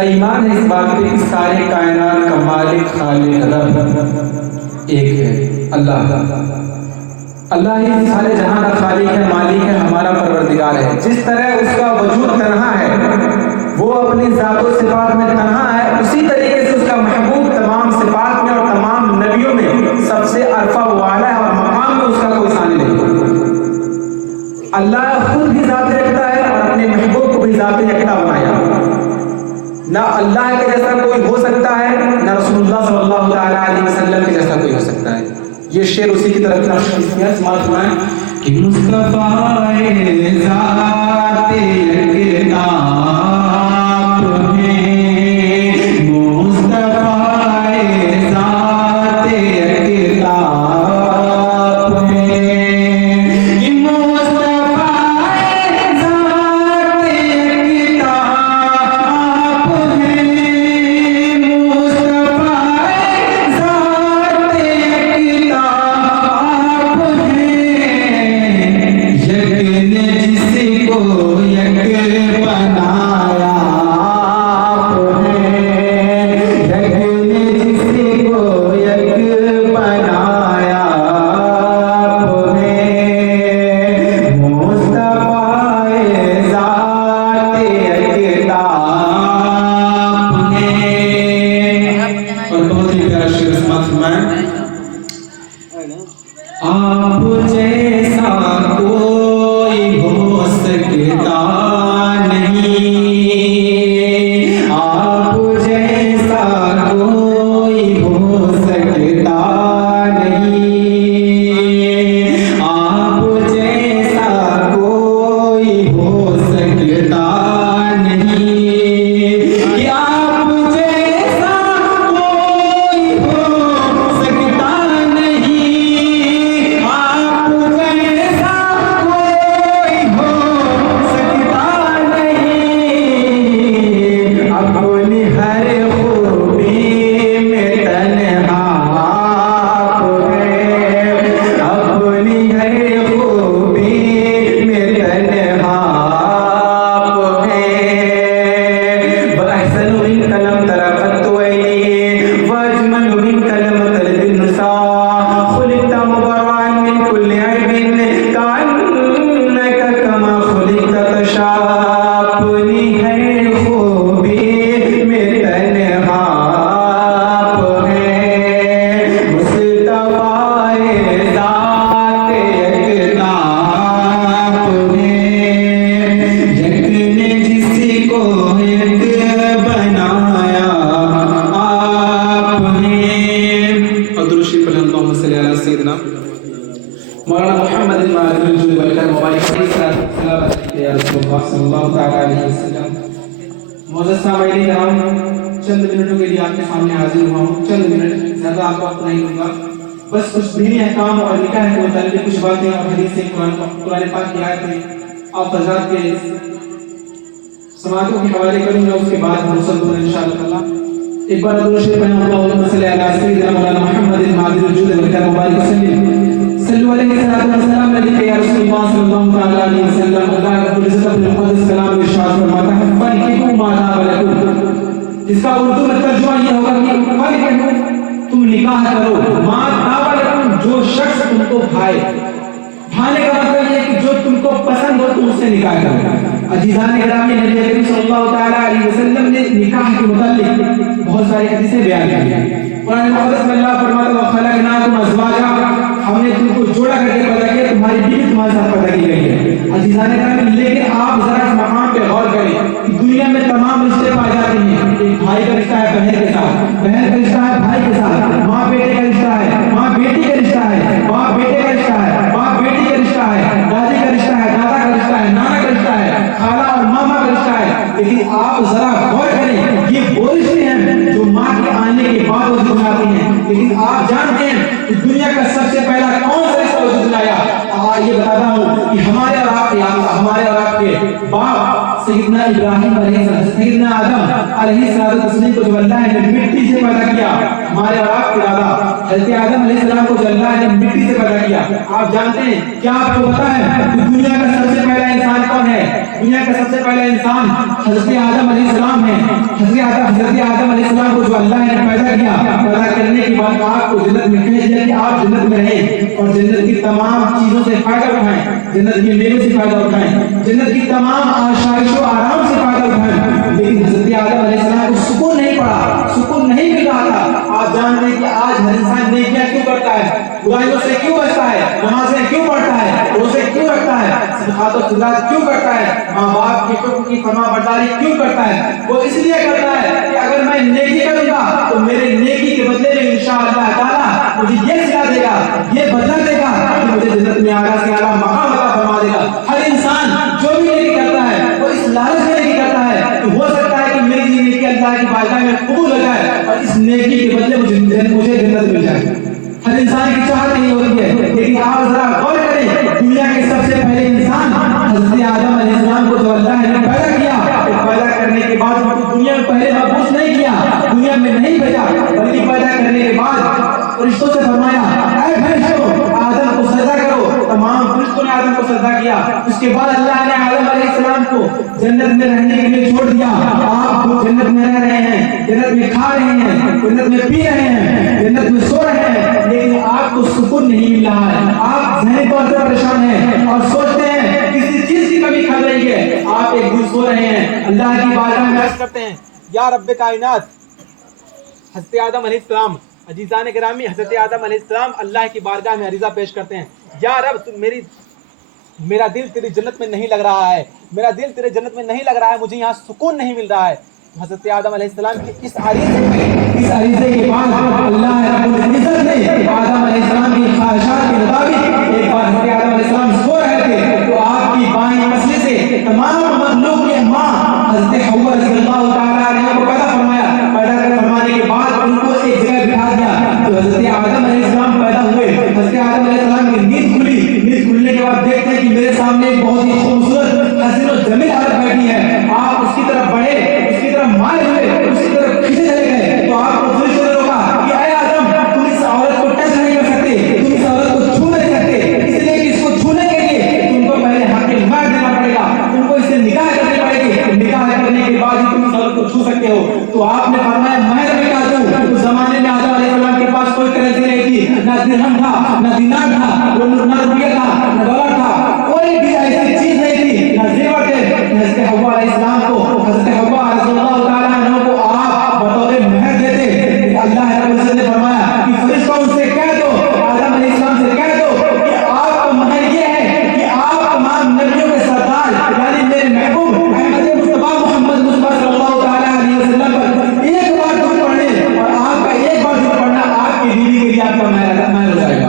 کا ایمان ہے اس بات پہ کہ سارے کائنات کا مالک خالق رب ایک ہے، اللہ ہی سارے جہاں کا خالق ہے، مالک ہے، ہمارا پروردگار ہے۔ جس طرح اس کا وجود تنہا ہے، وہ اپنی ذات و صفات میں تنہا ہے، اسی طریقے سے اس کا محبوب تمام صفات میں اور تمام نبیوں میں سب سے عرفہ و اعلیٰ ہے، اور مقام میں اس کا کوئی ثانی نہیں۔ اللہ خود بھی ذات یکتا ہے اور اپنے محبوب کو بھی ذات یکتا بنایا۔ نہ اللہ کے جیسا کوئی ہو سکتا ہے، نہ رسول اللہ صلی اللہ علیہ وسلم کے جیسا کوئی ہو سکتا ہے۔ یہ شعر اسی کی طرف سماعت فرمائیں کہ مصطفیٰ ذات یکتا مولانا محمد المعدل الجود والکرم مبارک صلی اللہ علیہ وسلم۔ معزز سامعین کرام، چند منٹوں کے لیے آپ کے سامنے حاضر ہوا ہوں، چند منٹ، زیادہ آپ کو وقت نہیں دوں گا، بس کچھ دینی احکام اور نکاح کے متعلق کچھ باتیں اور حدیثیں قرآن پاک کی آیتیں آپ حضرات کے سماعتوں کے حوالے کروں گا، اس کے بعد مرسل ہوں انشاءاللہ تعالی۔ ایک بار درود شریف پڑھیں، اللہم صلی علی سیدنا مولانا محمد المعدل الجود والکرم مبارک وسلم۔ صلو علیہ وسلم علیہ یا رسول اللہ صلی اللہ علیہ وسلم۔ اللہ رب العزت اپنے مقدس کلام میں ارشاد فرماتا ہے فَانكِحُوا مَا طَابَ لَكُم، جس کا اردو میں ترجمہ یہ ہوگا کہ فَانكِحُوا، تم نکاح کرو، مَا طَابَ لَكُم، جو شخص تم کو بھائے۔ بھانے کا مطلب یہ کہ جو تم کو پسند ہو تم اس سے نکاح کرو۔ عزیزان گرامی، نبی کریم صلی اللہ علیہ وسلم نے نکاح کے متعلق بہت ساری حدیثیں بیان کی ہیں۔ قرآن مقدس میں اللہ فرماتا ہے وَخَلَقْنَاكُمْ أَزْوَاجًا، ہم نے تم کو جوڑا کر کے پیدا کیا، تمہاری بیوی تمہارے ساتھ پیدا کی گئی ہے۔ عزیزان گرامی، لیکن آپ ذرا اس مقام پہ غور کریں کہ دنیا میں تمام رشتے پائے جاتے ہیں۔ ایک بھائی کا رشتہ ہے بہن کے ساتھ، بہن کا رشتہ ہے بھائی کے ساتھ، ماں بیٹے کا رشتہ ہے، ماں بیٹی کا رشتہ ہے، باپ بیٹے کا رشتہ ہے، باپ بیٹی کا رشتہ ہے، دادی کا رشتہ ہے، دادا کا رشتہ ہے، نانا کا رشتہ ہے، خالہ اور ماما کا رشتہ ہے۔ لیکن آپ ذرا غور کریں، یہ وہ رشتے ہیں جو ماں کے آنے کے بعد وجود میں آتے ہیں، لیکن آپ جانتے ہیں کہ دنیا کا سب سے پہلا کون سا رشتہ وجود میں آیا؟ یہ بتاتا ہوں کہ ہمارے اور آپ کے باپ سیدنا ابراہیم علیہ السلام، سیدنا آدم علیہ السلام کو جب اللہ نے مٹی سے پیدا کیا، ہمارے اور آپ کے دادا حضرت آدم علیہ السلام کو اللہ نے مٹی سے پیدا کیا. آپ جانتے ہیں کیا آپ کو پتا ہے کہ دنیا کا سب سے پہلا انسان کون ہے؟ دنیا کا سب سے پہلا انسان حضرت آدم علیہ السلام ہے. حضرت آدم علیہ السلام کو جو اللہ نے پیدا کیا، پیدا کرنے کے بعد آپ کو جنت میں بھیج دیا کہ آپ جنت میں رہیں اور جنت کی تمام چیزوں سے فائدہ اٹھائیں، جنت کے میوے سے فائدہ اٹھائیں، جنت کی تمام آشائش و آرام سے فائدہ اٹھائیں. لیکن حضرت آدم علیہ السلام کو سکون نہیں پڑا، سکون نہیں مل رہا تھا. آپ جانتے ہیں کہ آج ہر انسان نیکیاں کیوں کرتا ہے، برائیوں سے کیوں بچتا ہے، نمازیں کیوں پڑھتا ہے، روزے کیوں رکھتا ہے، صدقات و خیرات کیوں کرتا ہے، ماں باپ کے حقوق کی فرما برداری کیوں کرتا ہے؟ وہ اس لیے کرتا ہے کہ اگر میں نیکی کروں گا تو میرے نیکی کے بدلے میں انشاءاللہ تعالیٰ مجھے یہ صلہ دے گا، یہ بدلہ دے گا کہ مجھے جنت میں اعلیٰ سے اعلیٰ مقام عطا فرما دے گا. ہر انسان جو بھی نیکی کرتا ہے وہ اس لالچ میں نیکی کرتا ہے کہ ہو سکتا ہے کہ میری یہ نیکی اللہ کی بارگاہ میں قبول ہو جائے اور اس نیکی کے بدلے مجھے جنت مل جائے. ہر انسان کی چاہت نہیں ہوتی ہے. لیکن آپ ذرا غور کریں، دنیا کے سب سے پہلے انسان حضرت آدم علیہ السلام کو جو اللہ نے پیدا کیا، پیدا کرنے کے بعد دنیا میں پہلے محفوظ نہیں کیا، دنیا میں نہیں بھیجا، بلکہ پیدا کرنے کے بعد فرشتوں سے فرمایا اے فرشتوں آدم کو سجدہ کرو. تمام فرشتوں نے آدم کو سجدہ کیا. اس کے بعد اللہ نے آدم علیہ السلام کو جنت میں رہنے کے لیے چھوڑ دیا. آپ جنت میں رہ رہے ہیں، جنت میں کھا رہے ہیں، جنت میں پی رہے ہیں، جنت میں سو رہے ہیں، لیکن آپ کو سکون نہیں مل رہا ہے. آپ ذہنی طور سے پریشان ہیں اور سوچتے ہیں کسی چیز کی کمی کھل رہی ہے. آپ ایک دن سو رہے ہیں، اللہ کی بارگاہ میں عرض کرتے ہیں یا رب کائنات. حضرت آدم علیہ السلام، عزیزان گرامی، حضرت آدم علیہ السلام اللہ کی بارگاہ میں عریضہ پیش کرتے ہیں یا رب میرا دل تیری جنت میں نہیں لگ رہا ہے، میرا دل تیرے جنت میں نہیں لگ رہا ہے، مجھے یہاں سکون نہیں مل رہا ہے. حضرت آدم علیہ السلام کے اس عریضے کے بعد اللہ رب العزت نے آدم علیہ السلام کی خواہشات کے مطابق ایک بار حضرت آدم علیہ السلام سو رہے تھے تو آپ کی بائیں مسئلے سے تمام مخلوق کے ماں حضرت حوا رضی اللہ تعالیٰ عنہ کو پیدا فرمایا. پیدا فرمانے کے بعد ان کو ایک جگہ بٹھا دیا تو حضرت آدم علیہ السلام پیدا ہوئے. حضرت آدم علیہ السلام کی نیند کھلی. نیند کھلنے کے بعد دیکھتے ہیں کہ میرے سامنے ایک بہت ہی خوبصورت حسین و جمیل عورت بیٹھی ہے. آپ اس کی طرف بڑھے، اس کی طرف مائل ہوئے، اس کی طرف کھینچے چلے گئے تو آپ کو فرشتوں نے روکا کہ اے آدم تم اس عورت کو ٹچ نہیں کر سکتے، تم اس عورت کو چھو نہیں سکتے، اس لیے کہ اس کو چھونے کے لیے تم کو پہلے حق مہر دینا پڑے گا، تم کو اس سے نکاح کرنی پڑے گی، نکاح کرنے کے بعد ہی تم اس عورت کو چھو سکتے ہو. تو آپ نے فرمایا مہر میں کیا دوں؟ اس زمانے میں آدم علیہ السلام کے پاس کوئی کرنسی نہیں تھی، نہ درہم تھا، نہ دینار تھا، نہ روپیہ تھا، نہ ڈالر تھا، کوئی بھی ایسی چیز نہیں تھی، نہ زیور تھے. حضرت حوا علیہ السلام کو، حضرت حوا رضی اللہ تعالیٰ عنہ کو آپ بطور مہر دیتے. اللہ رب العزت نے فرمایا کہ فرشتوں ان سے کہہ دو، آدم علیہ السلام سے کہہ دو کہ آپ کا مہر یہ ہے کہ آپ تمام نبیوں کے سردار یعنی میرے محبوب احمد مصطفیٰ محمد مصطفیٰ صلی اللہ تعالیٰ علیہ وسلم پر ایک بار درود پڑھیں اور آپ کا ایک بار درود پڑھنا آپ کی بیوی کے لیے آپ کا مہر ہو جائے گا.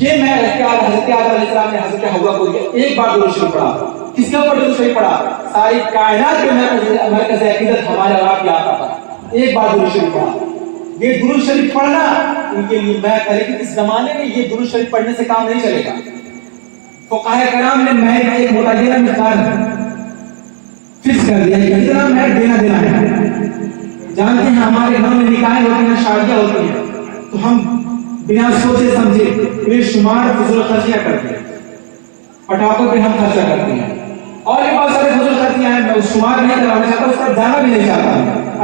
یہ مہر حضرت آدم علیہ السلام نے حضرت حوا کو دیا. ایک بار درود شریف پڑھا. کس کے اوپر درود شریف پڑھا؟ ساری کائنات کے مرکز عقیدت ہمارے آپ کے آقا پر. ایک بار درود شریف پڑھا. یہ درود شریف پڑھنا ان کے لیے مہر ہے. لیکن اس زمانے میں یہ درود شریف پڑھنے سے کام نہیں چلے گا. فقہاء کرام نے مہر کا ایک متعینہ مقدار فکس کر دیا ہے، اتنا مہر دینا ہے. جانتے ہیں ہمارے گھروں میں نکاح ہوتے ہیں، شادیاں ہوتی ہیں تو ہم بنا سوچے سمجھے بے شمار فضول خرچیاں کرتے ہیں. پٹاخوں پہ ہم خرچہ کرتے ہیں اور یہ بہت سارے فضول خرچیاں ہیں. میں شمار نہیں کروانا چاہتا، اس پر جانا بھی نہیں چاہتا،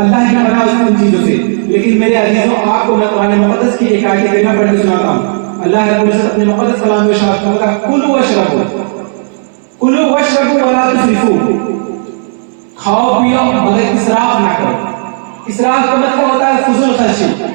اللہ کی بنا ان چیزوں سے. لیکن میرے عزیزوں آپ کو میں قرآن مقدس کی ایک آیت کریمہ پڑھ کے سناتا ہوں. اللہ رب العزت اپنے مقدس کلام میں ارشاد فرماتا ہے کلوا واشربوا ولا تسرفوا. کھاؤ پیو مگر اسراف نہ کرو. اسراف کا مطلب ہوتا ہے فضول خرچی،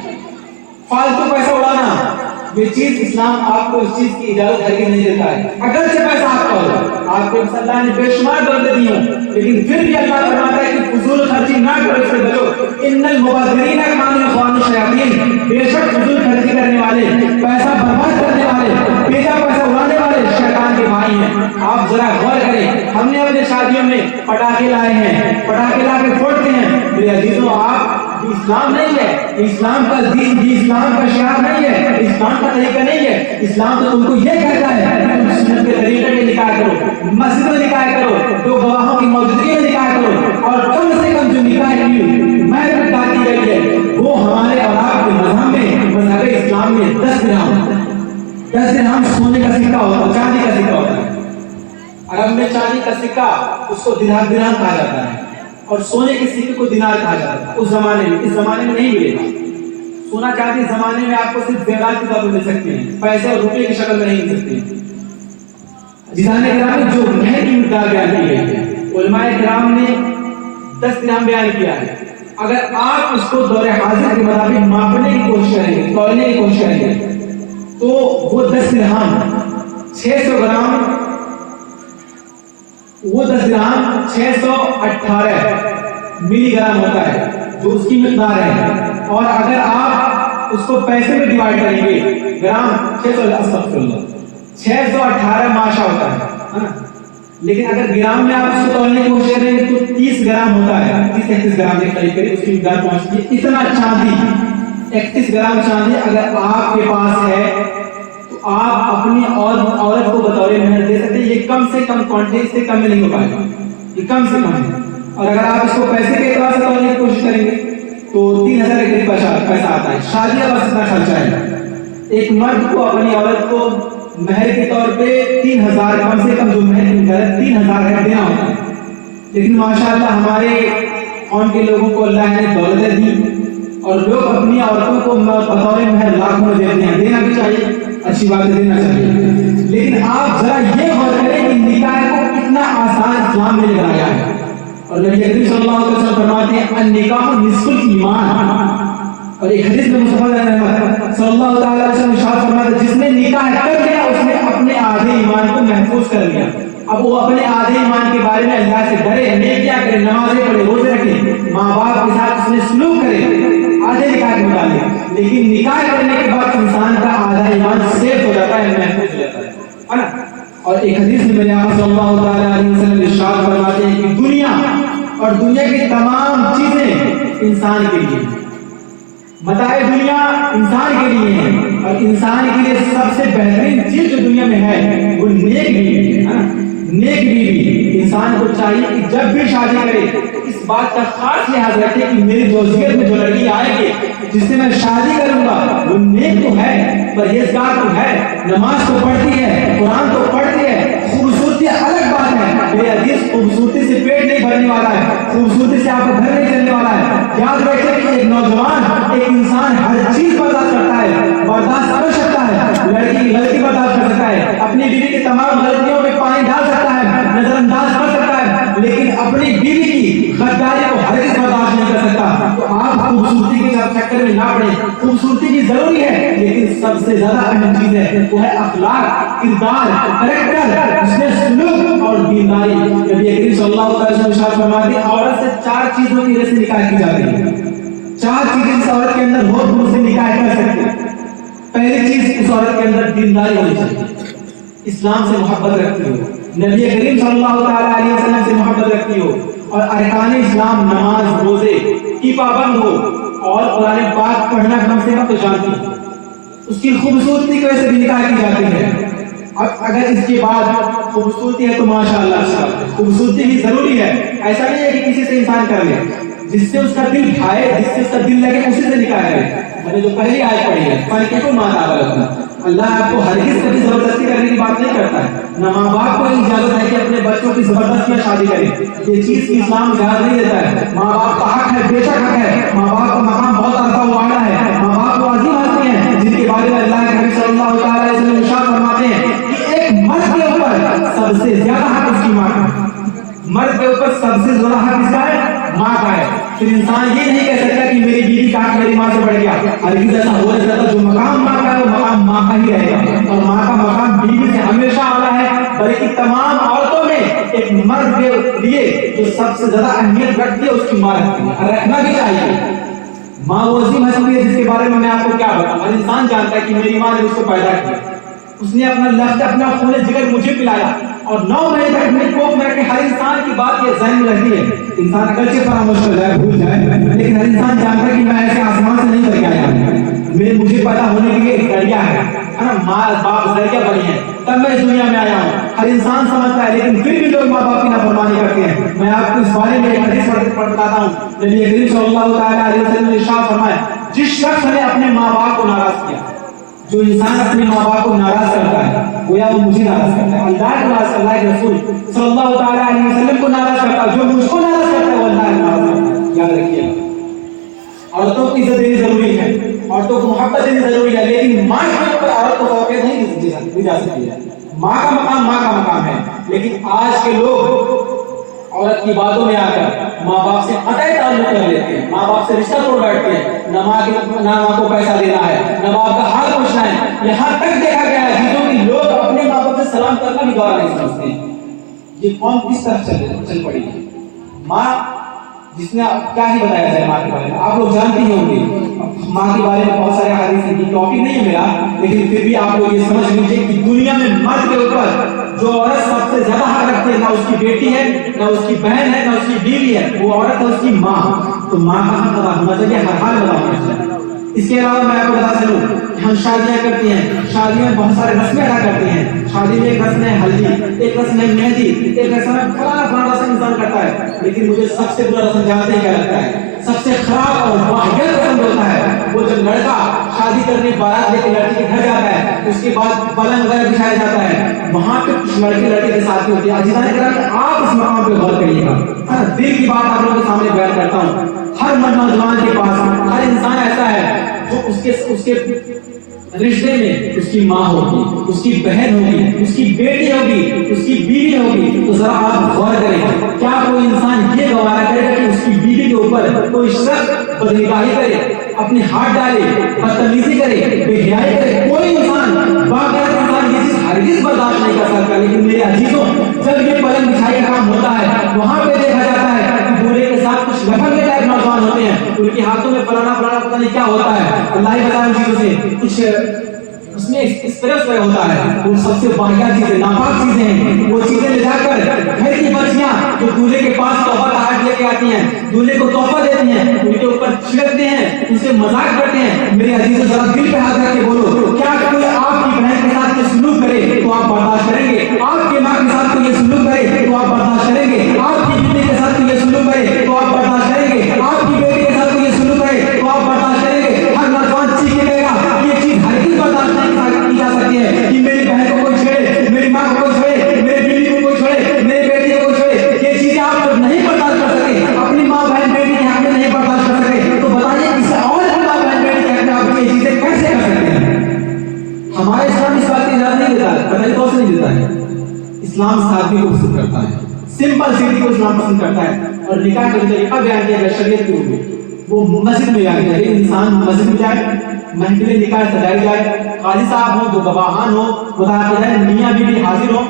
فالتو پیسہ اڑانا. یہ چیز اسلام آپ کو اس چیز کی اجازت ہرگز نہیں دیتا ہے. اگر سے پیسہ آپ کا ہو، آپ کو اللہ نے بے شمار دولت دی ہوں، لیکن پھر بھی اللہ فرماتا ہے کہ فضول خرچی نہ کرو، اس سے بچو. ان المبذرین کانوا اخوان الشیاطین. بے شک فضول خرچی کرنے والے، پیسہ برباد کرنے والے، بیجا پیسہ اڑانے والے شیطان کے بھائی ہیں. آپ ذرا غور کریں. ہم نے اپنے شادیوں میں پٹاخے لائے ہیں، پٹاخے لا کے پھوڑتے ہیں. میرے عزیزوں آپ اسلام نہیں ہے، اسلام کا دین بھی اسلام کا شعار نہیں ہے، اسلام کا طریقہ نہیں ہے. اسلام تو تم کو یہ کہتا ہے کہ تم سنت کے طریقے میں نکاح کرو، مسجد میں نکاح کرو، دو گواہوں کی موجودگی میں نکاح کرو، اور کم سے کم جو نکاح کی مہر کاٹی گئی ہے وہ ہمارے اور آپ کے مذہب میں مذہب سکہ ہوتا ہے، چاندی کا سکہ ہوتا ہے. عرب میں چاندی کا سکہ اس کو درہم کہا جاتا ہے، اور سونے کے سکے کو دینار کہا جاتا ہے اس زمانے میں. اس زمانے میں نہیں ملے گا. سونا چاندی اس زمانے میں آپ کو صرف زیورات کے طور پر مل سکتے ہیں، پیسے اور روپے کی شکل میں نہیں مل سکتے. جیسان کرام نے جو مہر کی مقدار بیان کی ہے، علماء کرام نے 10 درہم بیان کیا ہے. اگر آپ اس کو دور حاضر کے مطابق ماپنے کی کوشش کریں گے، تولنے کی کوشش کریں گے، تو وہ 10 درہم 600 گرام، وہ 10 درہم 618 ملی گرام ہوتا ہے جو اس کی مقدار ہے. اور اگر آپ اس کو پیسے میں ڈیوائڈ کریں گے، گرام 618 ماشا ہوتا ہے. لیکن اگر گرام میں آپ اس کو تولنے کی کوشش کریں گے تو 30 گرام ہوتا ہے، 30-31 گرام کے قریب اس کی مقدار پہنچتی ہے. اتنا چاندی، 31 گرام چاندی اگر آپ کے پاس ہے تو آپ اپنی عورت کو بطور مہر دے سکتے ہیں. یہ کم سے کم کوانٹٹی، اس سے کم میں نہیں ہو پائے گا، یہ کم سے کم ہے. اور اگر آپ اس کو پیسے کے اعتبار سے تولنے کی کوشش کریں گے تو 3000 کے قریب پیسہ آتا ہے. شادی کا بس اتنا خرچہ ہے. ایک مرد کو اپنی عورت کو مہر کے طور پہ 3000، کم سے کم جو مہر کی مقدار ہے 3000 ہے دینا ہوتا ہے. لیکن ماشاءاللہ ہمارے قوم کے لوگوں کو اللہ نے دولت دی اور لوگ اپنی عورتوں کو بطور مہر لاکھوں میں دیتے ہیں. دینا بھی چاہیے، اچھی بات ہے، دینا چاہیے. لیکن آپ ذرا یہ غور کریں کہ نکاح کو کتنا آسان اسلام نے لگایا ہے. اور نبی کریم صلی اللہ علیہ وسلم فرماتے ہیں النکاح نصف الایمان. اور ایک حدیث میں مصطفیٰ صلی اللہ علیہ وسلم ارشاد فرماتے ہیں جس نے نکاح کر لیا اس نے اپنے آدھے ایمان کو محفوظ کر لیا. اب وہ اپنے آدھے ایمان کے بارے میں اللہ سے ڈرے، نیکیاں کرے، نمازیں پڑھے، روزے رکھے، ماں باپ کے ساتھ اس نے سلوک کرے، آدھے نکاح کے متعلق. لیکن نکاح کرنے کے بعد انسان کا آدھا ایمان سیف ہو جاتا ہے، محفوظ ہو جاتا ہے نا. اور ایک حدیث میں میرے آقا صلی اللہ علیہ وسلم ارشاد فرماتے ہیں کہ دنیا اور دنیا کی تمام چیزیں انسان کے لیے، متاع دنیا انسان کے لیے ہے، اور انسان کے لیے سب سے بہترین چیز جو دنیا میں ہے وہ نیک بیوی ہے. نیک بیوی انسان کو چاہیے کہ جب بھی شادی کرے تو اس بات کا خاص لحاظ رکھے کہ میری زوجیت میں جو لڑکی آئے گی جس سے میں شادی کروں گا وہ نیک تو ہے، پرہیزگار تو ہے، نماز تو پڑھتی ہے، قرآن تو پڑھتی ہے. خوبصورتی الگ بات ہے، میرے عزیز، خوبصورتی سے پیٹ نہیں بھرنے والا ہے، خوبصورتی سے آپ کا گھر نہیں چلنے والا ہے. یاد رکھیں کہ ایک نوجوان، ایک انسان ہر چیز برداشت کرتا ہے، برداشت کر سکتا ہے. لڑکی کی غلطی برداشت کر سکتا ہے، اپنی بیوی کی تمام غلطیوں میں پانی ڈال سکتا ہے، نظر انداز کر سکتا ہے، لیکن اپنی بیوی کی غداری کو ہرگز برداشت نہیں کر سکتا. تو آپ خوبصورتی کے چکر میں نہ پڑیں. خوبصورتی بھی ضروری ہے لیکن سب سے زیادہ اہم چیز ہے وہ ہے اخلاق، کردار، کریکٹر، اس میں سلوک اور دینداری. نبی کریم صلی اللہ علیہ وسلم ارشاد فرماتے ہیں عورت سے 4 چیزوں کی وجہ سے نکاح کی جاتی ہے. 4 چیزیں اس عورت کے اندر ہو تو اس سے نکاح کر سکتے ہیں. پہلی چیز اس عورت کے اندر دینداری ہونی چاہیے، اسلام سے محبت رکھتی ہو، نبی کریم صلی اللہ علیہ وسلم سے محبت رکھتی ہو، اور ارکان اسلام نماز روزے کی پابند ہو، اور قرآن پاک پڑھنا کم سے کم تو جانتی ہو. اس کی خوبصورتی کی وجہ سے بھی نکاح کی جاتی ہے. اب اگر اس کے بعد خوبصورتی ہے تو ماشاءاللہ اچھا ہے، خوبصورتی بھی ضروری ہے. ایسا نہیں ہے کہ کسی سے انسان کر لے، جس سے اس کا دل بھائے، جس سے اس کا دل لگے اسی سے نکاح کرے. میں نے جو پہلی آیت پڑھی ہے فَانكِحُوا مَا طَابَ لَكُم، اللہ آپ کو ہرگز کبھی زبردستی کرنے کی بات نہیں کرتا ہے. نہ ماں باپ کو اجازت ہے کہ اپنے بچوں کی زبردستی میں شادی کریں، یہ چیز کی اسلام اجازت نہیں دیتا ہے. ماں باپ کا حق ہے، بے شک حق ہے، ماں باپ کا مقام بہت عرفہ ہوا ہے. ماں باپ کو عظیم آدمی ہیں جن کے بارے میں اللہ کے نبی صلی اللہ علیہ وسلم ارشاد فرماتے ہیں کہ ایک مرد کے اوپر سب سے زیادہ حق اس کی ماں کا ہے. مرد کے اوپر سب سے زیادہ حق اس کا ہے، ماں کا ہے. پھر انسان یہ نہیں کہہ سکتا کہ میری بیوی کا حق میری ماں سے بڑھ گیا. ہرگز ایسا ہو نہیں سکتا. جو مقام ماں کا ہے وہ مقام ماں کا ہی رہے گا، اور ماں کا مقام بیوی سے ہمیشہ اعلیٰ ہے. بلکہ تمام عورتوں میں ایک مرد کے لیے جو سب سے زیادہ اہمیت رکھتی ہے اس کی ماں رکھتی ہے، اور رکھنا بھی چاہیے. ماں وہ عظیم ہستی ہے جس کے بارے میں آپ کو کیا بتاؤں. ہر انسان جانتا ہے کہ میری ماں نے اس کو پیدا کیا، اس نے اپنا لفظ، اپنا خون جگر مجھے پلایا، اور 9 مہینے تک اپنے کوکھ میں رکھے. ہر انسان کی بات یہ ذہن میں رہتی ہے. انسان اگرچہ فراموش کر جائے، بھول جائے، لیکن ہر انسان جانتا ہے کہ میں ایسے آسمان سے نہیں کر کے آیا ہوں. مجھے پیدا ہونے کے لیے ایک ذریعہ ہے نا، ماں باپ ذریعہ بنی ہے تب میں اس دنیا میں آیا ہوں. ہر انسان سمجھتا ہے، لیکن پھر بھی لوگ ماں باپ کی نافرمانی کرتے ہیں. میں آپ کو اس بارے میں ایک حدیث بتاتا ہوں. نبی کریم صلی اللہ علیہ وسلم نے ارشاد فرمایا جس شخص نے اپنے ماں باپ کو ناراض کیا، جو انسان اپنے ماں باپ کو ناراض کرتا ہے گویا وہ مجھے ناراض کرتا ہے، اللہ کو ناراض، اللہ کے رسول صلی اللہ تعالیٰ علیہ وسلم کو ناراض کرتا ہے، جو مجھ کو ناراض کرتا ہے وہ اللہ کو ناراض کرتا ہے۔ یاد رکھیے عورتوں کی عزت دینی ضروری ہے، عورتوں کو محبت دینی ضروری ہے، لیکن ماں کے اوپر عورت کو فوقیت نہیں دی جا سکتی ہے۔ ماں کا مقام ہے، لیکن آج کے لوگ عورت کی باتوں میں آ کر ماں باپ سے قطعی تعلق کر لیتے ہیں، ماں باپ سے رشتہ توڑ بیٹھتے ہیں، نہ ماں کو پیسہ دینا ہے، نہ باپ کا حال پوچھنا ہے۔ یہاں تک دیکھا گیا ہے چیزوں کی لوگ اپنے ماں باپ سے سلام کرنا بھی گوارا نہیں سمجھتے ہیں۔ یہ قوم کس طرف چل پڑی ہے؟ ماں جس نے کیا ہی بتایا جائے ماں کے بارے میں، آپ لوگ جانتے ہی ہوں گے ماں کے بارے میں بہت سارے حدیث ہیں، یہ ٹاپک نہیں ہے میرا، لیکن پھر بھی آپ لوگ یہ سمجھ لیجیے کہ دنیا میں مرد کے اوپر جو عورت سب سے زیادہ حق رکھتی ہے، نہ اس کی بیٹی ہے، نہ اس کی بہن ہے، نہ اس کی بیوی ہے، وہ عورت ہے اس کی ماں۔ تو ماں کا حق ادا ہونا چاہیے، ہر حال ادا ہونا چاہیے۔ اس کے علاوہ میں آپ کو بتا چلوں کہ ہم شادیاں کرتے ہیں، شادیوں میں بہت سارے رسمیں ادا کرتے ہیں۔ شادی میں ایک رسم ہے ہلدی، ایک رسم ہے مہندی، ایک رسم ہے فلانا رسم انسان کرتا ہے، لیکن مجھے سب سے برا رسم جانتے ہیں کیا لگتا ہے؟ سب سے خراب اور واحد رسم ہوتا ہے وہ جب لڑکا شادی کرنے بارات لے کے لڑکی کے گھر جاتا ہے، اس کے بعد پلنگ وغیرہ بچھایا جاتا ہے، وہاں پہ کچھ لڑکے کے ساتھ ہوتی ہے۔ عزیزان کرام آپ اس مقام پہ غور کریے گا، دل کی بات آپ لوگوں کے سامنے بیان کرتا ہوں۔ ہر مرد نوجوان کے پاس ہر انسان ایسا ہے جو اس کے رشتے میں اس کی ماں ہوگی، اس کی بہن ہوگی، اس کی بیٹی ہوگی، اس کی بیوی ہوگی۔ تو ذرا آپ غور کریں، کیا کوئی انسان یہ گوارا کرے گا کہ اس کی بیوی کے اوپر کوئی شخص بدنگاہی کرے، اپنے ہاتھ ڈالے، بدتمیزی کرے، بے حیائی کرے؟ کوئی انسان باقاعدہ انسان یہ چیز ہرگز برداشت نہیں کر سکتا۔ لیکن میرے عزیزوں، جب یہ پلنگ بچھائی کا کام ہوتا ہے، وہاں پہ دیکھا جاتا ہے کہ بولے کے ساتھ کچھ لفنگے ٹائپ نوجوان ہوتے ہیں، ان کے ہاتھوں میں فلانا پتہ نہیں کیا ہوتا ہے، اللہ ہی بتا ان چیزوں سے کچھ اس میں اسپریس میں ہوتا ہے، وہ سب سے واقعہ چیزیں، ناپاک چیزیں ہیں۔ وہ چیزیں لے جا کر گھر کی بچیاں جو دولہے کے پاس تحفہ تحائف لے کے آتی ہیں، دولہے کو تحفہ دیتی ہیں، ان کے اوپر چھڑکتے ہیں، ان سے مذاق کرتے ہیں۔ میرے عزیزوں ذرا دل پہ ہاتھ رکھ کے بولو، کیا کوئی آپ کی بہن کے ساتھ یہ سلوک کرے تو آپ برداشت کریں گے؟ آپ کے ماں کے ساتھ کوئی یہ سلوک کرے تو آپ برداشت کریں گے؟ آپ کی بیٹی کے ساتھ کوئی یہ سلوک کرے تو آپ برداشت کریں گے؟ آپ کی بیٹی کے ساتھ کوئی یہ سلوک کرے تو آپ برداشت کریں گے؟ ہر نوجوان چیخ کے کہے گا یہ چیز ہرگز برداشت نہیں کی جا سکتی ہے کہ میری بہن کو کوئی چھیڑے، میری ماں کو کوئی چھیڑے، میری بیوی کو کوئی چھیڑے، میری بیٹی کو کوئی چھیڑے۔ یہ چیزیں آپ جب نہیں برداشت کر سکے، اپنی ماں بہن بیٹی کے حق میں نہیں برداشت کر سکے، تو بتائیے کسی اور ماں بہن بیٹی کے حق میں آپ یہ چیزیں کیسے کر سکتے ہیں؟ ہمارے اسلام اس بات کی اجازت نہیں دیتا ہے، بتائیے کون سے نہیں دیتا ہے؟ اسلام سادگی کو پسند کرتا ہے، سمپل سٹی کو اسلام پسند کرتا ہے، اور نکاح کا طریقہ بیان کیا گیا شریعت کے اوپر وہ مسجد میں بیان کیا گیا۔ انسان مسجد میں جائے، محفل نکاح سجائی جائے، قاضی صاحب ہوں، دو گواہان ہوں، متعاقد ہے، میاں بیوی حاضر ہوں،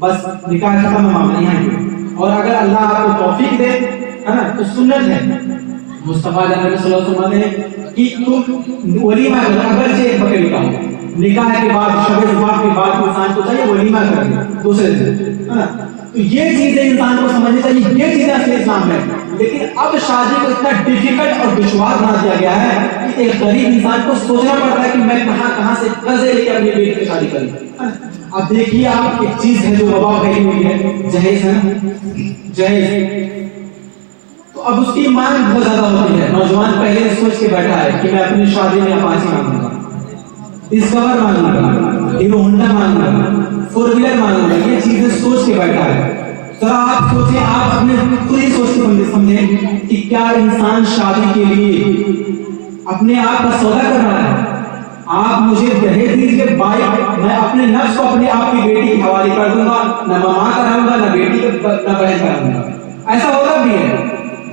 بس نکاح ختم معاملہ یہاں پہ۔ اور اگر اللہ آپ کو توفیق دے ہے نا تو سنت ہے، مصطفیٰ نبی صلی اللہ علیہ وسلم نے کہ تم ولیمہ کرو، اگرچہ ایک بکرے کا ہو، نکاح کے بعد شب زفاف کے بعد انسان کو چاہیے ولیمہ کرنا دوسرے دن، ہے نا؟ تو یہ چیزیں انسان کو سمجھنی چاہیے، یہ چیزیں اصل اسلام ہے۔ لیکن اب شادی کو اتنا ڈیفیکلٹ اور دشوار بنا دیا گیا ہے کہ ایک غریب انسان کو سوچنا پڑتا ہے کہ میں کہاں سے قرضے لے کے اپنی بیٹی کی شادی کروں۔ اب دیکھیے آپ ایک چیز ہے جو وبا پھیلی ہوئی ہے، جہیز ہے، جہیز، تو اب اس کی مانگ بہت زیادہ ہوتی ہے۔ نوجوان پہلے سوچ کے بیٹھا ہے کہ میں اپنی شادی میں اپاچی مانگوں گا، ڈسکور مانگوں گا، ہیرو ہونڈا مانگوں گا، فور ویلر مانگوں گا، یہ چیزیں سوچ کے بیٹھا ہے۔ ذرا آپ سوچیں، آپ اپنے خود ہی سوچ کے سمجھیں کہ کیا انسان شادی کے لیے اپنے آپ کا سودا کر رہا ہے؟ آپ مجھے دہیج دیجیے بائک، میں اپنے نفس کو اپنے آپ کی بیٹی کے حوالے کر دوں گا، نہ ماں کراؤں گا، نہ بیٹی نہ بہن کراؤں گا۔ ایسا ہوتا بھی ہے،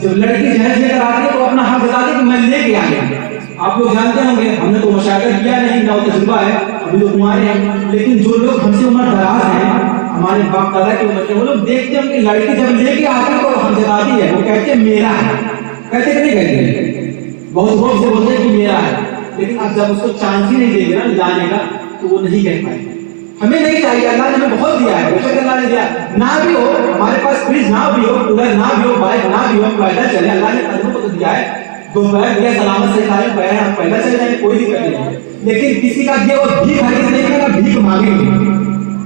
جب لڑکی جہیز لے کر آتی ہے تو اپنا حق بتاتی ہے کہ میں لے کے آیا۔ آپ لوگ جانتے ہوں گے، ہم نے تو مشاہدہ کیا نہیں، نہ تجربہ ہے، ابھی تو کمارے ہیں، لیکن جو لوگ ہم سے عمر دراز ہیں، ہمارے باپ دادا کی عمر کے، وہ لوگ دیکھتے ہیں کہ لڑکی جب لے کے آتی ہے تو ہم جتاتی ہے، وہ کہتے ہیں میرا ہے، کہتے کہ نہیں کہتے؟ بہت غور سے بولتے ہیں کہ میرا ہے، لیکن اب جب اس کو چانس ہی نہیں دے گے نا لانے کا تو وہ نہیں کہہ پائے۔ ہمیں نہیں چاہیے، اللہ نے ہمیں بہت دیا ہے، بے شک اللہ نے دیا، نہ بھی ہو ہمارے پاس فریج نہ بھی ہو، کولر نہ بھی ہو، بائک نہ بھی ہو، پیدل چلے، اللہ نے قدموں کو تو دیا ہے، دو پیر دیا، سلامت سے تعلیم پیر ہم پیدل چل جائیں، کوئی دقت نہیں ہے۔ لیکن کسی کا دیا اور بھیک ہرگز نہیں کرنا، بھیک مانگیں گے۔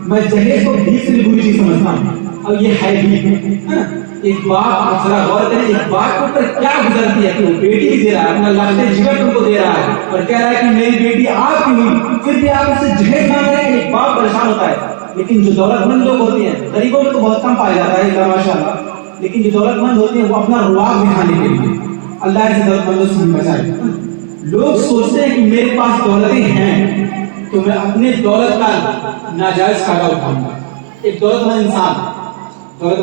میں جہیز کو بھیک سے بھی بری چیز سمجھتا ہوں، اور یہ ہے بھیک، ہے نا؟ ایک باپ ذرا غور کریں، ایک باپ کے اوپر کیا گزرتی ہے کہ وہ بیٹی بھی دے رہا ہے، اپنا لاشتے جگر تم کو دے رہا ہے اور کہہ رہا ہے کہ میری بیٹی آپ کی بھی آپ اس سے جہیز مانگ رہے ہیں. ایک باپ پریشان ہوتا ہے, لیکن جو دولت مند لوگ ہوتے ہیں, غریبوں میں تو بہت کم پایا جاتا ہے ماشاء اللہ, لیکن جو دولت مند ہوتے ہیں وہ اپنا رواق دکھانے کے لیے, اللہ ایسے دولت مندوں سے بچائے. لوگ سوچتے ہیں کہ میرے پاس دولتیں ہیں تو میں اپنے دولت کا ناجائز فائدہ اٹھاؤں گا. ایک دولت مند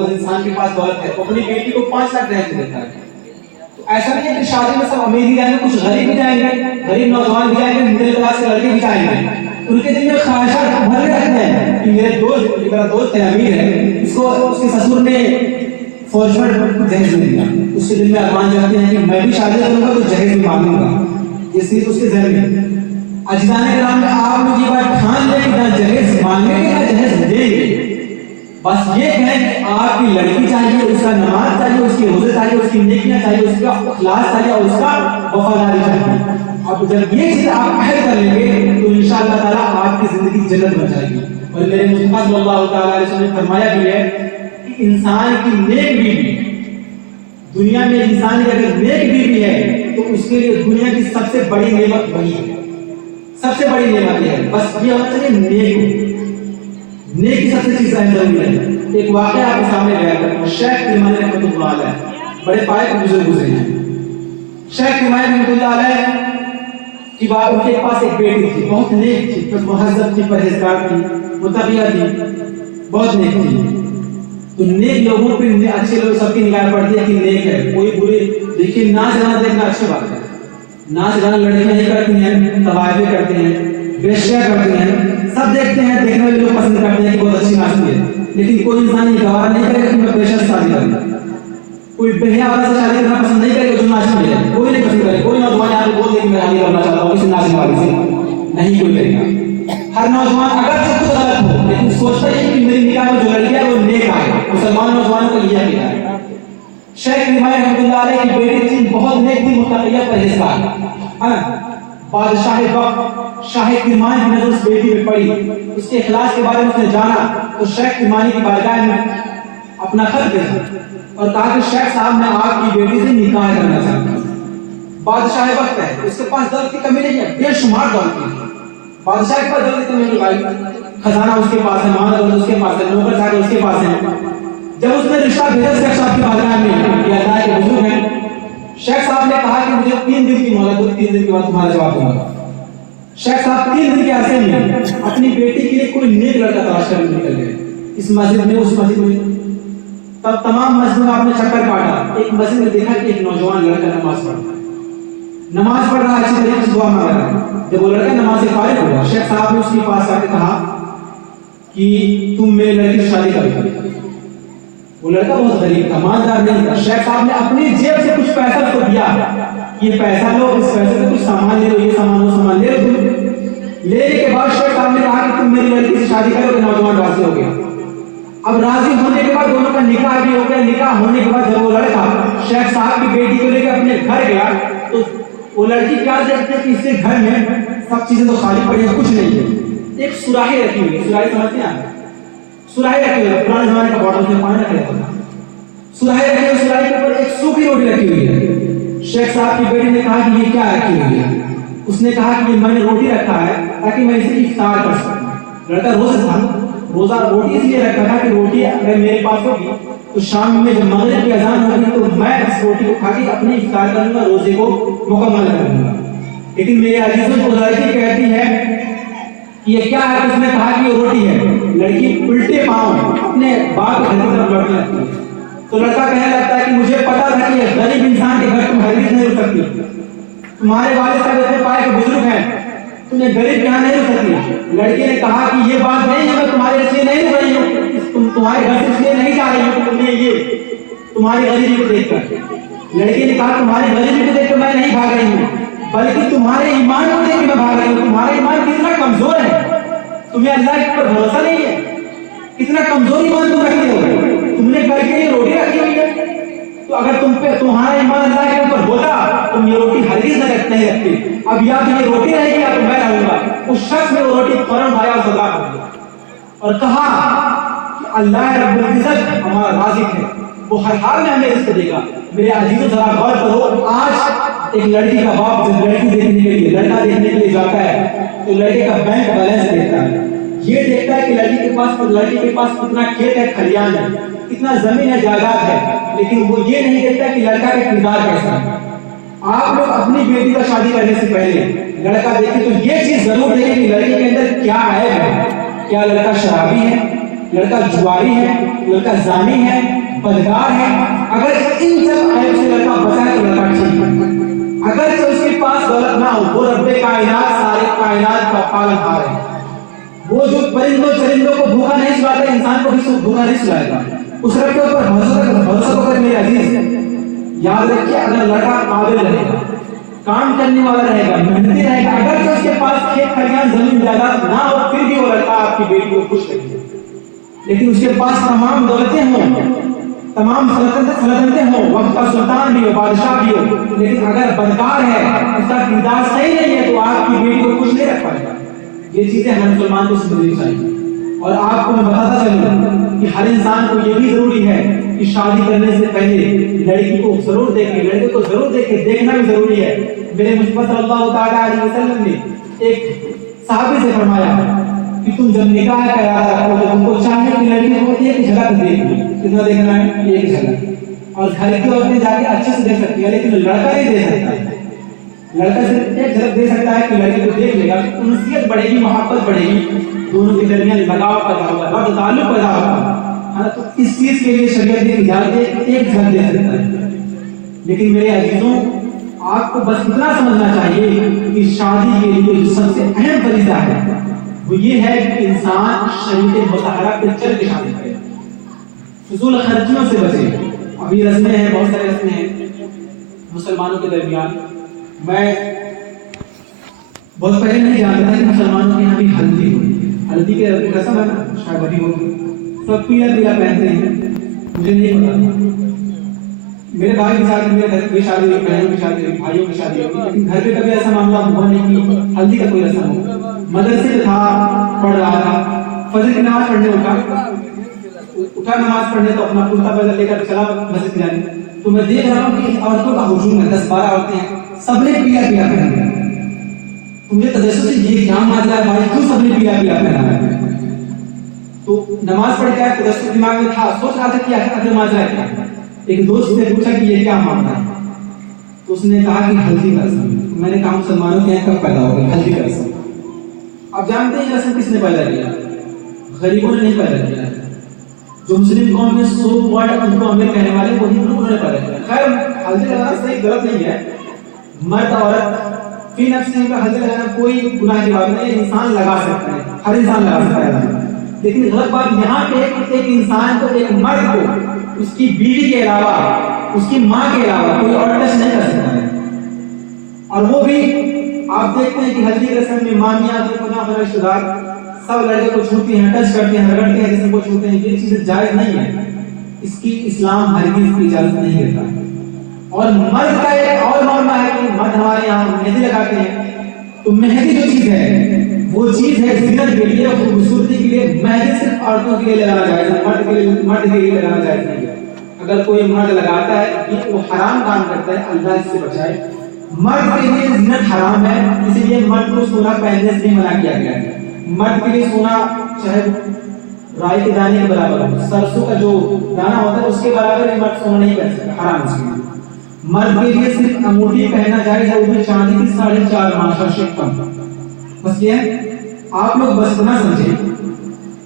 انسان کے پاس دولت ہے, وہ اپنی بیٹی کو 5 لاکھ دہیج دیتا ہے. تو ایسا نہیں ہے کہ شادی میں سب امیر ہی جائیں گے, کچھ غریب بھی جائیں گے, غریب نوجوان بھی جائیں گے, مڈل کلاس کے لڑکے بھی جائیں گے. ان کے دل میں خواہشات بھرے رہتے ہیں کہ میرا دوست ہے, امیر ہے, اس کے سسر نے فوجمنٹ جہیز نہیں دیا. اس کے دل میں ارمان جاتے ہیں کہ میں بھی شادی کروں گا تو جہیز بھی مانگوں گا. یہ چیز اس کے ذہن میں. اجدان کرام میں آپ نے یہ بات ٹھان لے کہ نہ جہیز مانگیں گے نہ جہیز دیں گے. بس یہ کہیں کہ آپ کی لڑکی چاہیے, اس کا نماز چاہیے, اس کی روزے چاہیے, اس کی نیکیاں چاہیے, اس کا اخلاص چاہیے, اور اس کا وفاداری چاہیے. اب جب یہ چیز آپ عہد کر لیں گے تو انشاءاللہ تعالیٰ آپ کی زندگی جنت بن جائے گی. اور میرے مصطفیٰ صلی اللہ تعالیٰ علیہ وسلم نے فرمایا بھی ہے کہ انسان کی نیک بیوی, دنیا میں انسان کی اگر نیک بیوی ہے تو اس کے لیے دنیا کی سب سے بڑی نعمت وہی ہے. سب سے بڑی نعمت یہ ہے, بس یہ ہونا چاہیے نیک کی سب سے چیز ضروری ہے. ایک واقعہ آپ کے سامنے بیان کرتا ہوں. شیخ تیمانی رحمۃ اللہ علیہ بڑے پائے کے بزرگ گزرے ہیں. شیخ تیمانی رحمۃ اللہ علیہ کی بات, ان کے پاس ایک بیٹی تھی, بہت نیک تھی, مہذب تھی, پرہیزگار تھی, متقیہ تھی, بہت نیک تھی. تو نیک لوگوں پہ اچھے لوگ سب کی نگاہ پڑتی ہے کہ نیک ہے, کوئی برے. دیکھیے ناچ گانا دیکھنا اچھی بات ہے, ناچ گانا لڑکیاں نہیں کرتی ہیں, طوائفیں کرتے ہیں, ویشیا کرتے ہیں, سب دیکھتے ہیں, دیکھنے والے لوگ پسند کرتے ہیں کہ بہت اچھی ناچتی ہے. لیکن کوئی انسان یہ گوارا نہیں کرے کہ میں پیشہ سے شادی کروں, کوئی بہیا والا سے شادی کرنا پسند نہیں کرے گا جو ناچتی ہے, کوئی نہیں پسند کرے. کوئی نوجوان یہاں پہ بول دے کہ میں شادی کرنا چاہتا ہوں کسی ناچنے والی سے, نہیں کوئی کرے گا. ہر نوجوان اگر سب کچھ غلط ہو لیکن سوچتا ہے کہ میری نکاح میں جو لڑکی ہے وہ نیک آئے. مسلمان نوجوان کو یہ کیا ہے. شیخ تیمانی رحمۃ اللہ علیہ کی بیٹی تھی, بہت نیک تھی, متقیہ, پرہیزگار. بادشاہ وقت شاہ تیمانی کی نظر اس بیٹی پہ پڑی, اس کے اخلاص کے بارے میں اس نے جانا تو شیخ تیمانی کی بارگاہ میں اپنا خط بھیجا اور کہا کہ شیخ صاحب میں آپ کی بیٹی سے نکاح کرنا چاہتا ہوں. بادشاہ وقت ہے, اس کے پاس دولت کی کمی نہیں ہے, بے شمار دولت ہے. بادشاہ کے پاس دولت کی کمی نہیں بھائی, خزانہ اس کے پاس ہے, مال دولت اس کے پاس ہے, نوکر چاکر اس کے پاس ہے. جب اس نے رشتہ بھیجا شیخ صاحب کی بارگاہ میں, یہ اللہ کے بزرگ ہیں, شیخ صاحب نے کہا کہ مجھے 3 دن کی مہلت دو, 3 دن کے بعد تمہارا جواب دوں گا. شیخ صاحب 3 دن کے عرصے میں اپنی بیٹی کے لیے کوئی نیک لڑکا تلاش کرنے نکل گئے, اس مسجد میں, اس مسجد میں. تب تمام مسجد میں آپ نے چکر کاٹا, ایک مسجد میں دیکھا کہ ایک نوجوان لڑکا نماز پڑھ رہا ہے, اچھی طریقے سے دعا مانگ رہا ہے. جب وہ لڑکا نماز سے فارغ ہوا, شیخ صاحب نے اس کے پاس آ کے کہا کہ تم میرے لڑکی سے شادی کرو. وہ لڑکا بہت غریب تھا, مالدار نہیں تھا. شیخ صاحب نے اپنی جیب سے کچھ پیسہ اس کو دیا, یہ پیسہ لو, اس پیسے سے کچھ سامان لے لو, یہ سامان وہ سامان لے لو. لینے کے بعد شیخ صاحب نے کہا کہ تم میری لڑکی سے شادی کرو. نوجوان راضی ہو گیا. اب راضی ہونے کے بعد دونوں کا نکاح بھی ہو گیا. نکاح ہونے کے بعد جب وہ لڑکا شیخ صاحب کی بیٹی کو لے کے اپنے گھر گیا تو وہ لڑکی کیا دیکھتی ہے کہ اس کے گھر میں سب چیزیں تو خالی پڑی ہیں, کچھ نہیں ہے. ایک سراہی رکھی ہوئی ہے, سراہی سمجھتے ہیں آپ, سراہی رکھی ہوئی ہے, پرانے زمانے کا بوتل میں پانی رکھ لیتا تھا. سراہی رکھی ہوئی, سراہی کے اوپر ایک سوکھی روٹی رکھی ہوئی ہے. شیخ صاحب کی بیٹی نے کہا کہ یہ کیا رکھی ہوئی ہے. اس نے کہا کہ میں نے روٹی رکھا ہے تاکہ میں اسے افطار کر سکوں. لڑکا روزہ تھا, روزہ روٹی اس لیے رکھا تھا کہ روٹی اگر میرے پاس ہوگی تو شام میں جب مغرب کی اذان ہوگی تو میں اس روٹی کو کھا کے اپنی افطار کروں گا, روزے کو مکمل کروں گا. لیکن میرے عزیزوں کو لڑکی کہتی ہے کہ یہ کیا ہے. اس نے کہا کہ یہ روٹی ہے. لڑکی الٹے پاؤں اپنے باپ کے گھر کی طرف لوٹنے لگتی ہے. تو لڑکا کہنے لگتا ہے کہ مجھے پتا تھا کہ یہ غریب انسان کے گھر تم ہرگز نہیں رک سکتی. تمہارے والد صاحب اتنے پائے کے بزرگ ہیں, تمہیں غریب کے یہاں نہیں رک سکتی. لڑکی نے کہا کہ یہ بات نہیں ہے, میں تمہارے اس لیے نہیں رک رہی ہوں, تمہارے گھر سے اس لیے نہیں جا رہی ہوں تم نے یہ تمہاری غریبی کو دیکھ کر. لڑکی نے کہا تمہاری غریبی کو دیکھ کر میں نہیں بھاگ رہی ہوں, بلکہ تمہارے ایمان کو دیکھ کے میں بھاگ رہی ہوں. تمہارا ایمان کتنا کمزور ہے, تمہیں اللہ کے اوپر بھروسہ نہیں ہے, کتنا کمزور ایمان تم رکھتے ہو. تم نے گھر کے لیے روٹی رکھی ہوئی ہے, تو اگر تمہارا ایمان اللہ کے اوپر ہوتا تم یہ روٹی ہرگز نہیں رکھتے. اب یا تو یہ روٹی رہے گی یا تو میں رہوں گا. اس شخص نے وہ روٹی فوراً اٹھایا اور صدا کر دیا اور کہا کہ اللہ رب العزت ہمارا رازق ہے, وہ ہر حال میں ہمیں رزق دے گا. میرے عزیزوں ذرا غور کرو, آج ایک لڑکی کا باپ جب لڑکی دیکھنے کے لیے لڑکا دیکھنے کے لیے جاتا ہے تو لڑکے کا بینک بیلنس دیکھتا ہے، یہ دیکھتا ہے کہ لڑکی کے پاس کتنا کھیت ہے، کھلیان ہے، کتنا زمین ہے، جائیداد ہے، لیکن وہ یہ نہیں دیکھتا کہ لڑکا کا کردار کیسا ہے۔ آپ لوگ اپنی بیٹی کا شادی کرنے سے پہلے لڑکا دیکھیں تو یہ چیز ضرور دیکھیں کہ لڑکی کے اندر کیا عیب ہے، کیا لڑکا شرابی ہے، لڑکا جواری ہے، لڑکا زانی ہے، بدکار ہے۔ اگر ان سب عیب سے لڑکا بچا ہے تو لڑکا ٹھیک ہے۔ اگر اس کے پاس دولت نہ ہو، وہ رب کائنات سارے کائنات کا پالنہار ہے، وہ جو پرندوں چرندوں کو بھوکا نہیں سلاتا، انسان کو بھی بھوکا نہیں سلائے گا۔ اس رب کے اوپر بھروسہ کر میرے عزیز، یاد رکھیے اگر لڑکا قابل رہے گا، کام کرنے والا رہے گا، محنتی رہے گا، اگر اس کے پاس کھیت کھلیان زمین جائیداد نہ ہو پھر بھی وہ لڑکا آپ کی بیٹی کو خوش رکھے گا۔ لیکن اس کے پاس تمام دولتیں ہوں، تمام سلطنتیں ہوں، وقت کا سلطان بھی ہو، بادشاہ بھی ہو، لیکن اگر بدکار ہے، اس کا کردار صحیح نہیں ہے تو آپ کی بیٹی کو خوش نہیں رکھ پائے گا۔ یہ چیزیں ہر مسلمان کو سمجھنی چاہیے۔ اور آپ کو میں بتاتا چلوں کہ ہر انسان کو یہ بھی ضروری ہے کہ شادی کرنے سے پہلے لڑکی کو ضرور دیکھے، لڑکے کو ضرور دیکھے، دیکھنا بھی ضروری ہے۔ میرے مصطفیٰ صلی اللہ تعالیٰ علیہ وسلم نے ایک صحابی سے فرمایا کہ تم جب نکاح کا ارادہ کرو تو تم کو چاہیے کہ لڑکی کو ایک جگہ پہ دیکھ لو، کتنا دیکھنا ہے، ایک جگہ۔ اور گھر کی عورتیں جا کے اچھے سے دیکھ سکتی ہے، لیکن لڑکا نہیں دے سکتا ہے۔ لڑکا صرف ایک جھلک دے سکتا ہے کہ لڑکی کو دیکھ لے گا، انسیت بڑھے گی، محبت بڑھے گی، دونوں کے درمیان لگاؤ پیدا ہوگا، ربط تعلق پیدا ہوگا۔ تو اس چیز کے لیے شریعت نے اجازت ہے کہ ایک جھلک دے سکتا ہے۔ لیکن میرے عزیزوں، آپ کو بس اتنا سمجھنا چاہیے کہ شادی کے لیے جو سب سے اہم فریضہ ہے وہ یہ ہے کہ انسان شریعت مطہرہ پہ چل کے شادی کرے، فضول خرچیوں سے بچے۔ ابھی رسمیں ہیں، بہت سارے رسمیں ہیں مسلمانوں کے درمیان۔ میں بہت پہلے نہیں جانتا تھا کہ مسلمانوں کے یہاں بھی ہلدی ہو، ہلدی کے رسم ہے نا، شاید ابھی ہوگی، سب پیلا پیلا پہنتے ہیں، مجھے نہیں پتا۔ میرے بھائی کی شادی، میرے گھر کی شادی ہوئی، بہنوں کی شادی ہوئی، بھائیوں کی شادی ہوئی، لیکن گھر پہ کبھی ایسا معاملہ ہوا نہیں کہ ہلدی کا کوئی رسم ہو۔ مدرسے میں تھا، پڑھ رہا تھا، فجر کی نماز پڑھنے اٹھا نماز پڑھنے تو اپنا کرتا پیدا لے کر چلا مسجد جانے، تو میں دیکھ رہا ہوں کہ عورتوں کا ہجوم ہے، 10-12 عورتیں ہیں، سب نے پیلا پیلا پہنا ہے۔ مجھے تجسس سے یہ کیا معاملہ ہے بھائی، کیوں سب نے پیلا پیلا پہنا ہے؟ تو نماز پڑھ کے آئے، تجسس دماغ میں تھا، سوچ رہا تھا کہ آخر نماز ہے کیا۔ ایک دوست نے پوچھا کہ یہ کیا معاملہ ہے، تو اس نے کہا کہ ہلدی کا رسم۔ میں نے کہا مسلمانوں کے یہاں کب پیدا ہو گئی ہلدی کا رسم؟ آپ جانتے ہیں یہ رسم کس نے پیدا کیا؟ غریبوں نے نہیں پیدا کیا، جو مسلم قوم میں سو ورڈ ان کو امیر کہنے والے وہ ہندوؤں نے پیدا کیا۔ خیر ہلدی لگانا صحیح غلط نہیں ہے، مرد عورت فی نفس میں ہلدی لگانا کوئی گناہ کی بات نہیں ہے، انسان لگا سکتا ہے، ہر انسان لگا سکتا ہے۔ لیکن غلط بات یہاں پہ ایک انسان کو، ایک مرد کو اس کی بیوی کے علاوہ، اس کی ماں کے علاوہ کوئی اور ٹچ نہیں کر سکتا ہے۔ اور وہ بھی آپ دیکھتے ہیں کہ ہلدی کی رسم میں مامیاں جو گناہ بنا رشتہ دار سب لڑکے کو چھوتی ہیں، ٹچ کرتے ہیں، رگڑتے ہیں، جسم کو چھوتے ہیں، یہ چیزیں جائز نہیں ہے، اس کی اسلام ہرگز کی اجازت نہیں دیتا۔ اور مرد کا ایک اور معاملہ ہے کہ مرد ہمارے یہاں مہندی لگاتے ہیں، تو مہندی جو چیز ہے وہ چیز ہے زینت کے لیے، خوبصورتی کے لیے۔ مہندی صرف عورتوں کے لیے لگانا جائز ہے، مرد کے لیے لگانا جائز نہیں ہے۔ اگر کوئی مرد لگاتا ہے وہ حرام کام کرتا ہے، اللہ اس سے بچائے۔ مرد کے لیے زینت حرام ہے، اسی لیے مرد کو سونا پہننے سے بھی منع کیا گیا ہے۔ مرد کے لیے سونا چاہے رائی کے دانے کے برابر ہو، سرسوں کا جو دانا ہوتا ہے اس کے برابر مرد سونا نہیں پہن سکتا، حرام اس کے لیے۔ مرد کے لیے صرف انگوٹھی پہننا جائز ہے، وہ بھی چاندی کی 4.5 ماشا سے کم۔ بس یہ ہے، آپ لوگ بس اتنا سمجھیں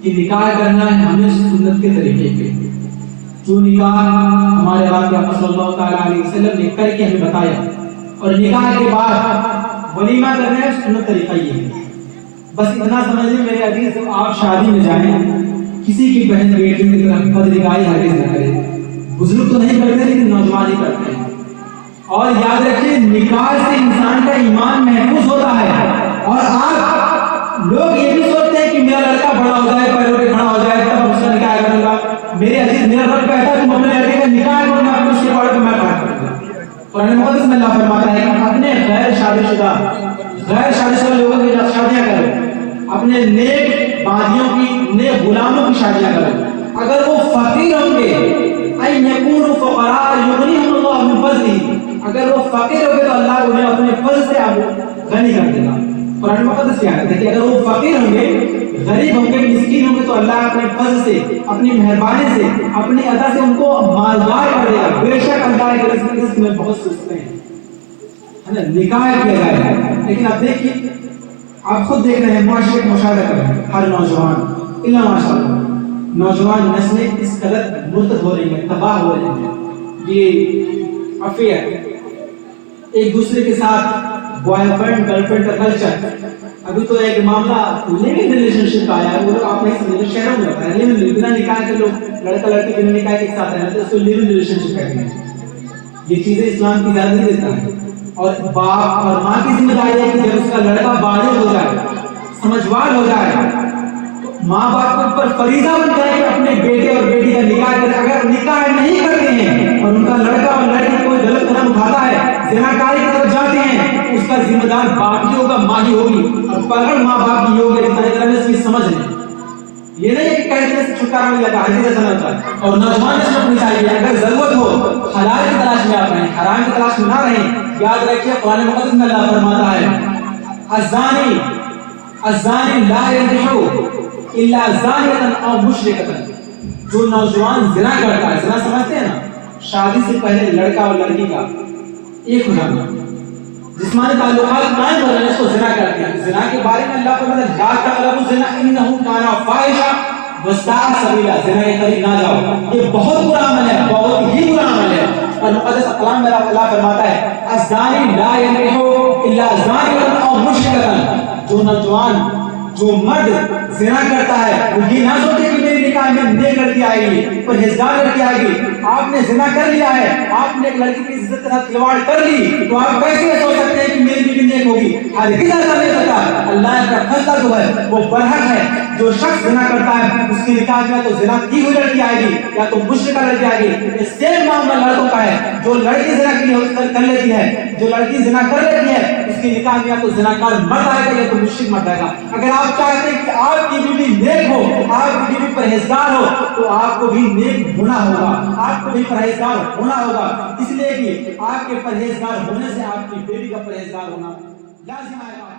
کہ نکاح کرنا ہے ہمیں سنت کے طریقے پہ، جو نکاح ہمارے آقا صلی اللہ تعالیٰ علیہ وسلم نے کر کے ہمیں بتایا، اور نکاح کے بعد ولیمہ کرنا ہے سنت طریقہ یہ ہے۔ بس اتنا سمجھ لیں میرے عزیز، جب آپ شادی میں جائیں کسی کی بہن بیٹی کی طرف بدنگاہی ہرگز نہ کریں۔ بزرگ تو نہیں کرتے لیکن نوجوان ہی کرتے ہیں۔ اور یاد رکھیں نکاح سے انسان کا ایمان محفوظ ہوتا ہے۔ اور آپ لوگ یہ بھی سوچتے ہیں کہ میرا لڑکا بڑا ہو جائے، پیروں پہ کھڑا ہو جائے تب اس کا نکاح کروں گا۔ میرے عزیز میرا رب کہتا ہے تم اپنے لڑکے کا نکاح کرو گا، اس کے پیروں پہ میں کھڑا کروں گا۔ قرآن مقدس میں اللہ فرماتا ہے کہ اپنے غیر شادی شدہ لوگوں کی شادیاں کرو، اپنے نیک باندیوں کی، نیک غلاموں کی شادیاں کرو، اگر وہ فقیر ہوں گے، اَن یکونوا فقراء یغنیہم اللہ من فضلہ، اگر وہ فقیر ہو گئے تو اللہ انہیں اپنے فضل سے غنی کر دے گا. قرآن مقدس کیا کہتا ہے کہ اگر وہ فقیر ہوں گے، غریب ہوں گے، مسکین ہوں گے تو اللہ اپنے فضل سے، اپنی مہربانی سے، اپنی عطا سے ان کو مالدار کر دے گا. بے شک اللہ کے رزق میں بہت سستے ہیں، ہے نا، نکاح کیا جائے گا. لیکن آپ دیکھیے، آپ خود دیکھ رہے ہیں، معاشرے کا مشاہدہ کر رہے ہیں، ہر نوجوان الا ماشاء اللہ نوجوان نسلیں اس قدر مرتد ہو رہی ہیں، تباہ ہو رہی ہیں. یہ افیئر، ایک دوسرے کے ساتھ بوائے فرینڈ گرل فرینڈ کا کلچر. ابھی تو ایک معاملہ لیونگ ریلیشن شپ کا آیا ہے، وہ لوگ آپ نہیں سمجھے، شہروں میں ہوتا ہے لیونگ، بنا نکاح کے لوگ لڑکا لڑکی بنا نکاح کے ساتھ رہتے ہیں، اس کو لیونگ ریلیشن شپ کہتے ہیں. یہ چیزیں اسلام کی اجازت نہیں دیتا ہے. اور باپ اور ماں کی ذمہ داری ہے کہ جب اس کا لڑکا بالغ ہو جائے، سمجھوار ہو جائے، تو ماں باپ کے اوپر فریضہ بنتا ہے کہ اپنے بیٹے اور بیٹی کا نکاح کرے. اگر نکاح نہیں کرتے ہیں اور ان کا لڑکا اور لڑکی کوئی غلط قدم اٹھاتا ہے، زناکاری کی طرف جاتے ہیں، تو اس کا ذمہ دار باپ ہی ہوگا، ماں ہی ہوگی. اور پکڑ ماں باپ کی ہوگی کہ طرح طرح سے سمجھ لیں. یہ نہیں کہ کہتے سے چھٹکارا مل جاتا ہے، ایسا نہ ہوتا ہے. اور نوجوان اس کو چاہیے اگر ضرورت ہو حلال کی تلاش میں آپ رہیں، حرام کی تلاش میں نہ رہیں. یاد رکھیے قرآن مقدس میں اللہ فرماتا ہے الزانی لا ينكح الا زانیۃ او مشرکۃ. جو نوجوان زنا کرتا ہے، زنا سمجھتے ہیں نا، شادی سے پہلے لڑکا اور لڑکی کا ایک ہو جانا، جسمانی تعلقات قائم ہو رہے ہیں، اس کو زنا کرتے ہیں. زنا کے بارے میں اللہ فرماتا ہے لا تقربوا الزنا انه كان فاحشا وساء سبیلا. زنا کے قریب نہ جاؤ، یہ بہت برا عمل ہے، بہت ہی برا عمل ہے. اور مقدس کلام میں اللہ فرماتا ہے الزانی لا ينكح الا زانیۃ او مشرکۃ. جو نوجوان، جو مرد زنا کرتا ہے، وہ یہ نہ سوچے کہ میری نکاح میں نیک لڑکی آئے گی، پرہیزگار لڑکی آئے گی. آپ نے زنا کر لیا ہے، آپ نے ایک لڑکی کی عزت کے ساتھ کھلواڑ کر لی، تو آپ کیسے سوچ سکتے ہیں کہ میری بیوی نیک ہوگی؟ ہرگز ایسا نہیں ہوتا. اللہ کا فیصلہ جو ہے وہ برحق ہے. جو شخص زنا کرتا ہے اس کی نکاح میں تو زنا کی ہوئی لڑکی آئے گی یا تو مشرکہ لڑکی آئے گی. یہ سیم معاملہ لڑکوں کا ہے. جو لڑکی زنا کر لیتی ہے، جو لڑکی زنا کر لیتی ہے، اس کی نکاح میں یا تو زناکار مرد آئے گا یا تو مشرک مرد آئے گا. اگر آپ چاہتے ہیں کہ آپ کی بیوی نیک ہو، آپ کی بیوی پرہیزگار ہو، تو آپ کو بھی نیک ہونا ہوگا، آپ کو بھی پرہیزگار ہونا ہوگا. اس لیے کہ آپ کے پرہیزگار ہونے سے آپ کی بیوی کا پرہیزگار ہونا لازم آئے گا.